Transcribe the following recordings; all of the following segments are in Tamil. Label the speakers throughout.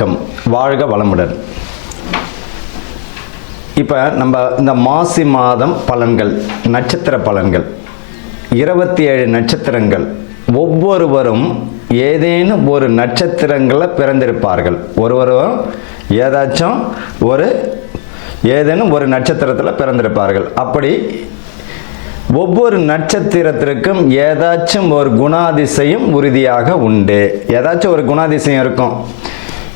Speaker 1: வணக்கம். வாழ்க வளமுடன். இப்போ நம்ம இந்த மாசி மாதம் பலன்கள் நட்சத்திர பலன்கள். இருபத்தி ஏழு நட்சத்திரங்கள். ஒவ்வொருவரும் ஏதேனும் ஒரு நட்சத்திரங்களில் பிறந்திருப்பார்கள். ஒருவரும் ஏதாச்சும் ஒரு ஏதேனும் ஒரு நட்சத்திரத்தில் பிறந்திருப்பார்கள். அப்படி ஒவ்வொரு நட்சத்திரத்திற்கும் ஏதாச்சும் ஒரு குணாதிசயம் உறுதியாக உண்டு. ஏதாச்சும் ஒரு குணாதிசயம் இருக்கும்.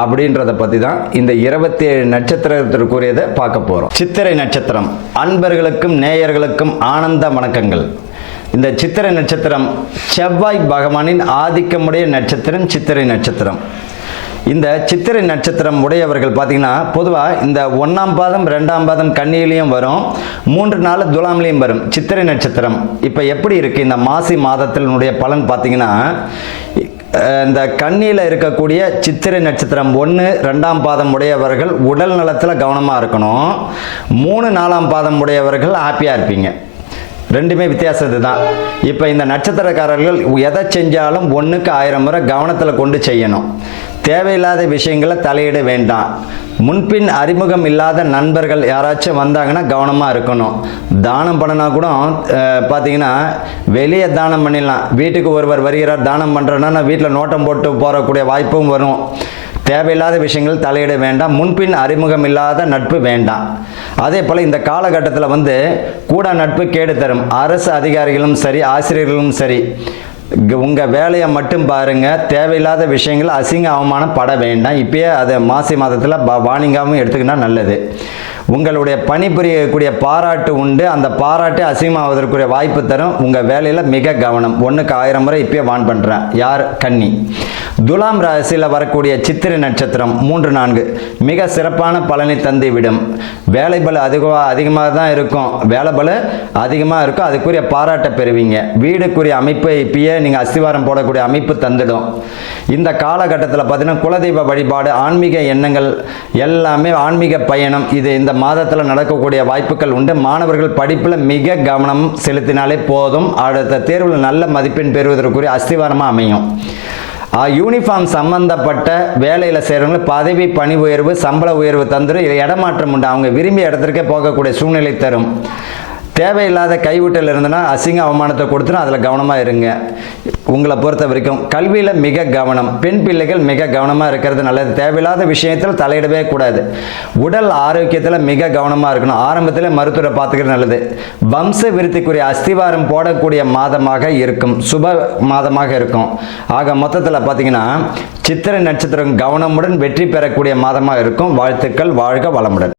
Speaker 1: அப்படின்றத பற்றி தான் இந்த இருபத்தி ஏழு நட்சத்திரத்திற்குரியதை பார்க்க போகிறோம் சித்திரை நட்சத்திரம் அன்பர்களுக்கும் நேயர்களுக்கும் ஆனந்த வணக்கங்கள். இந்த சித்திரை நட்சத்திரம் செவ்வாய் பகவானின் ஆதிக்கமுடைய நட்சத்திரம் சித்திரை நட்சத்திரம். இந்த சித்திரை நட்சத்திரம் உடையவர்கள் பார்த்தீங்கன்னா பொதுவாக இந்த ஒன்றாம் பாதம் ரெண்டாம் பாதம் கண்ணியிலையும் வரும் மூன்று நாள் துலாம்லேயும் வரும். சித்திரை நட்சத்திரம். இப்போ எப்படி இருக்குது இந்த மாசி மாதத்தினுடைய பலன் பார்த்தீங்கன்னா இந்த கண்ணியில் இருக்கக்கூடிய சித்திரை நட்சத்திரம் ஒன்று ரெண்டாம் பாதம் உடையவர்கள் உடல் நலத்தில் கவனமாக இருக்கணும். மூணு நாலாம் பாதம் உடையவர்கள் ஹாப்பியாக இருப்பீங்க. ரெண்டுமே வித்தியாசம் இதுதான் இப்போ இந்த நட்சத்திரக்காரர்கள் எதை செஞ்சாலும் ஒன்றுக்கு ஆயிரம் முறை கவனத்தில் கொண்டு செய்யணும். தேவையில்லாத விஷயங்களை தலையிட வேண்டாம். முன்பின் அறிமுகம் இல்லாத நண்பர்கள் யாராச்சும் வந்தாங்கன்னா கவனமாக இருக்கணும். தானம் பண்ணினா கூட பார்த்தீங்கன்னா வெளியே தானம் பண்ணிடலாம். வீட்டுக்கு ஒருவர் வருகிறார் தானம் பண்ணுறேன்னா வீட்டில் நோட்டம் போட்டு போகக்கூடிய வாய்ப்பும் வரும். தேவையில்லாத விஷயங்கள் தலையிட வேண்டாம் முன்பின் அறிமுகம் இல்லாத நட்பு வேண்டாம். அதே போல் இந்த காலகட்டத்தில் வந்து கூட நட்பு கேடு தரும். அரசு அதிகாரிகளும் சரி ஆசிரியர்களும் சரி உங்கள் வேலையை மட்டும் பாருங்கள் தேவையில்லாத விஷயங்கள் அசிங்க அவமானம் பட வேண்டாம். இப்பயே அதை மாசி மாதத்தில் வாணிங்காகவும் எடுத்துக்கினா நல்லது. உங்களுடைய பணிபுரியக்கூடிய பாராட்டு உண்டு. அந்த பாராட்டு அசிங்கமாவதற்குரிய வாய்ப்பு தரும். உங்கள் வேலையில் மிக கவனம். ஒன்றுக்கு ஆயிரம் முறை இப்பயே வான் பண்ணுறேன் யார்? கன்னி. துலாம் ராசியில் வரக்கூடிய சித்திரை நட்சத்திரம் மூன்று நான்கு. மிக சிறப்பான பலனை தந்து விடும். வேலை பல அதிகமாக அதிகமாக தான் இருக்கும். வேலை பல அதிகமாக இருக்கும். அதுக்குரிய பாராட்டை பெறுவீங்க. வீடுக்குரிய அமைப்பை இப்பயே நீங்கள் அஸ்திவாரம் போடக்கூடிய அமைப்பு தந்துடும். இந்த காலகட்டத்தில் பார்த்தீங்கன்னா குலதெய்வ வழிபாடு ஆன்மீக எண்ணங்கள் எல்லாமே ஆன்மீக பயணம். இது இந்த மாதத்தில் நடக்கக்கூடிய வாய்ப்புகள் உண்டு. மாணவர்கள் படிப்பில் மிக கவனம் செலுத்தினாலே போதும். அடுத்த தேர்வில் நல்ல மதிப்பெண் பெறுவதற்குரிய அஸ்திவாரமாக அமையும். யூனிஃபார்ம் சம்பந்தப்பட்ட வேலையில் செய்கிறவங்களுக்கு பதவி பணி உயர்வு சம்பள உயர்வு தந்துடும் இடமாற்றம் உண்டு. அவங்க விரும்பிய இடத்திற்கே போகக்கூடிய சூழ்நிலை தரும். தேவையில்லாத கைவிட்டல் இருந்ததுன்னா அசிங்க அவமானத்தை கொடுத்துரும் அதில் கவனமாக இருங்க. உங்களை பொறுத்த வரைக்கும் கல்வியில் மிக கவனம் பெண் பிள்ளைகள் மிக கவனமாக இருக்கிறது நல்லது. தேவையில்லாத விஷயத்தில் தலையிடவே கூடாது. உடல் ஆரோக்கியத்தில் மிக கவனமாக இருக்கணும். ஆரம்பத்தில் மருத்துவரை பார்த்துக்கிறது நல்லது. வம்ச விருத்திக்குரிய அஸ்திவாரம் போடக்கூடிய மாதமாக இருக்கும். சுப மாதமாக இருக்கும். ஆக மொத்தத்தில் பார்த்தீங்கன்னா சித்திரை நட்சத்திரம் கவனமுடன் வெற்றி பெறக்கூடிய மாதமாக இருக்கும். வாழ்த்துக்கள் வாழ்க வளமுடன்.